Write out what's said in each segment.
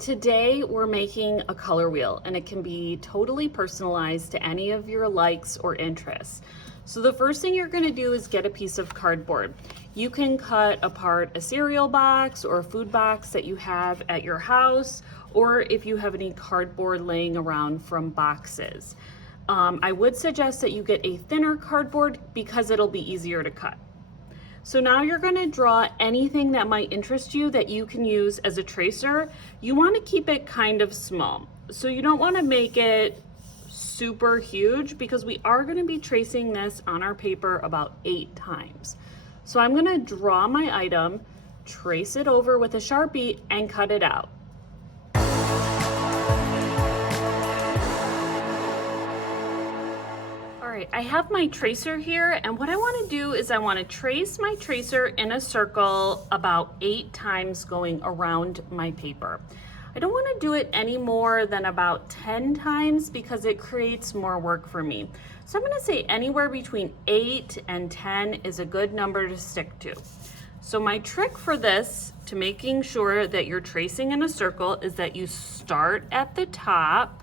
Today we're making a color wheel and it can be totally personalized to any of your likes or interests. So the first thing you're going to do is get a piece of cardboard. You can cut apart a cereal box or a food box that you have at your house, or if you have any cardboard laying around from boxes. I would suggest that you get a thinner cardboard because it'll be easier to cut. So now you're going to draw anything that might interest you that you can use as a tracer. You want to keep it kind of small. So you don't want to make it super huge because we are going to be tracing this on our paper about 8 times. So I'm going to draw my item, trace it over with a Sharpie, and cut it out. I have my tracer here, and what I want to do is I want to trace my tracer in a circle about 8 times going around my paper. I don't want to do it any more than about 10 times because it creates more work for me. So I'm going to say anywhere between 8 and 10 is a good number to stick to. So my trick for this, to making sure that you're tracing in a circle, is that you start at the top.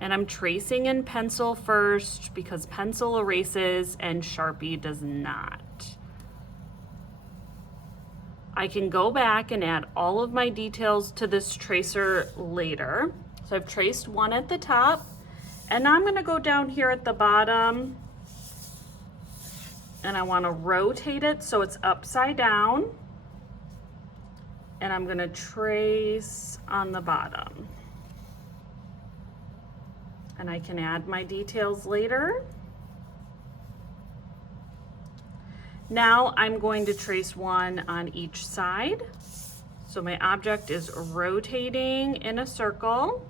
And I'm tracing in pencil first because pencil erases and Sharpie does not. I can go back and add all of my details to this tracer later. So I've traced one at the top, and now I'm going to go down here at the bottom, and I want to rotate it so it's upside down, and I'm going to trace on the bottom. And I can add my details later. Now I'm going to trace one on each side. So my object is rotating in a circle.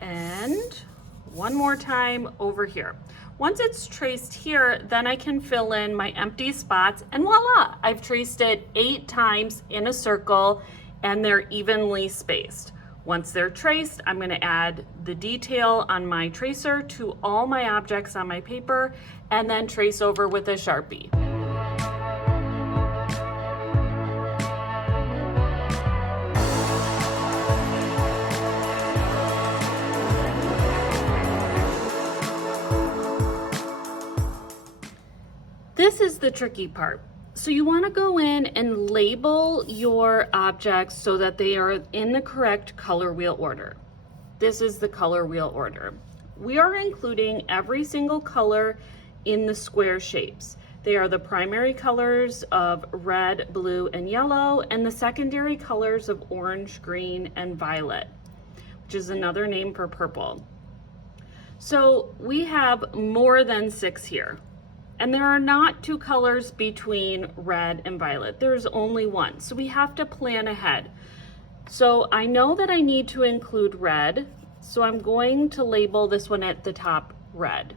And one more time over here. Once it's traced here, then I can fill in my empty spots, and voila, I've traced it 8 times in a circle, and they're evenly spaced. Once they're traced, I'm going to add the detail on my tracer to all my objects on my paper, and then trace over with a Sharpie. This is the tricky part. So you want to go in and label your objects so that they are in the correct color wheel order. This is the color wheel order. We are including every single color in the square shapes. They are the primary colors of red, blue, and yellow, and the secondary colors of orange, green, and violet, which is another name for purple. So we have more than 6 here. And there are not 2 colors between red and violet. There's only one. So we have to plan ahead. So I know that I need to include red. So I'm going to label this one at the top red.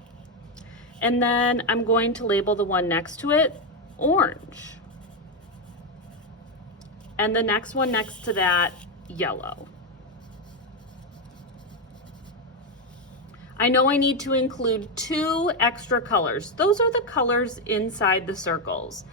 And then I'm going to label the one next to it orange. And the next one next to that yellow. I know I need to include 2 extra colors. Those are the colors inside the circles,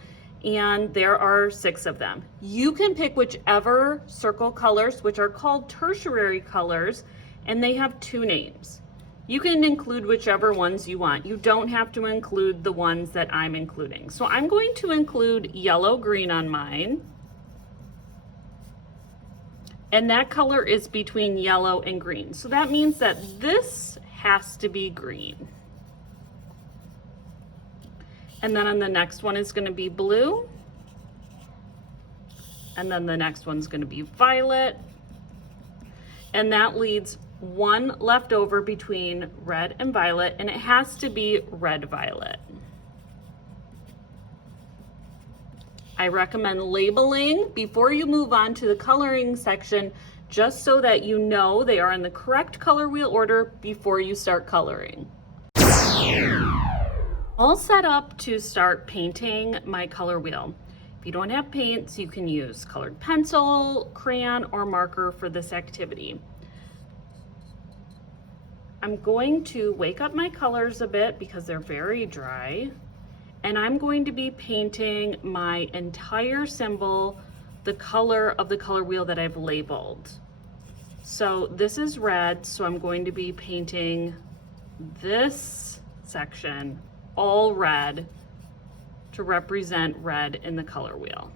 and there are 6 of them. You can pick whichever circle colors, which are called tertiary colors, and they have 2 names. You can include whichever ones you want. You don't have to include the ones that I'm including. So I'm going to include yellow-green on mine, and that color is between yellow and green. So that means that this has to be green. And then on the next one is going to be blue. And then the next one's going to be violet. And that leaves one left over between red and violet, and it has to be red-violet. I recommend labeling before you move on to the coloring section, just so that you know they are in the correct color wheel order before you start coloring. All set up to start painting my color wheel. If you don't have paints, you can use colored pencil, crayon, or marker for this activity. I'm going to wake up my colors a bit because they're very dry. And I'm going to be painting my entire symbol the color of the color wheel that I've labeled. So this is red, so I'm going to be painting this section all red to represent red in the color wheel.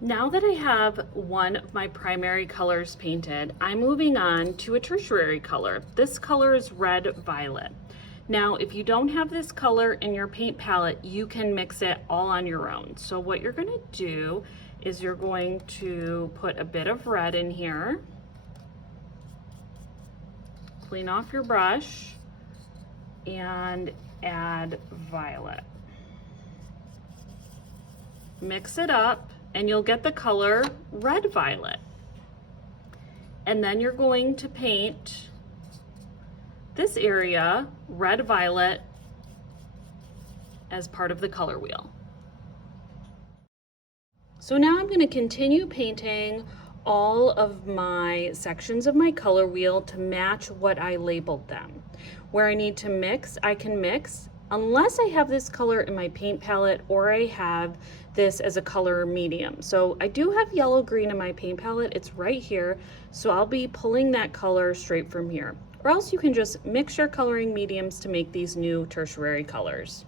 Now that I have one of my primary colors painted, I'm moving on to a tertiary color. This color is red violet. Now, if you don't have this color in your paint palette, you can mix it all on your own. So what you're gonna do is you're going to put a bit of red in here, clean off your brush, and add violet. Mix it up, and you'll get the color red violet. And then you're going to paint this area red violet as part of the color wheel. So now I'm going to continue painting all of my sections of my color wheel to match what I labeled them. Where I need to mix, I can mix, unless I have this color in my paint palette or I have this as a color medium. So I do have yellow green in my paint palette, it's right here, so I'll be pulling that color straight from here. Or else you can just mix your coloring mediums to make these new tertiary colors.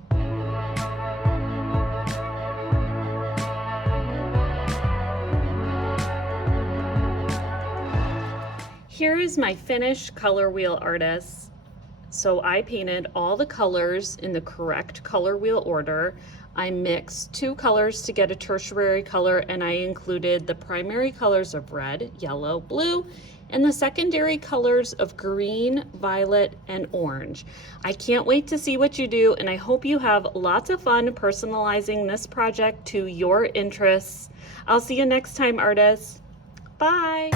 Here is my finished color wheel, artists. So I painted all the colors in the correct color wheel order. I mixed 2 colors to get a tertiary color, and I included the primary colors of red, yellow, blue, and the secondary colors of green, violet, and orange. I can't wait to see what you do, and I hope you have lots of fun personalizing this project to your interests. I'll see you next time, artists. Bye.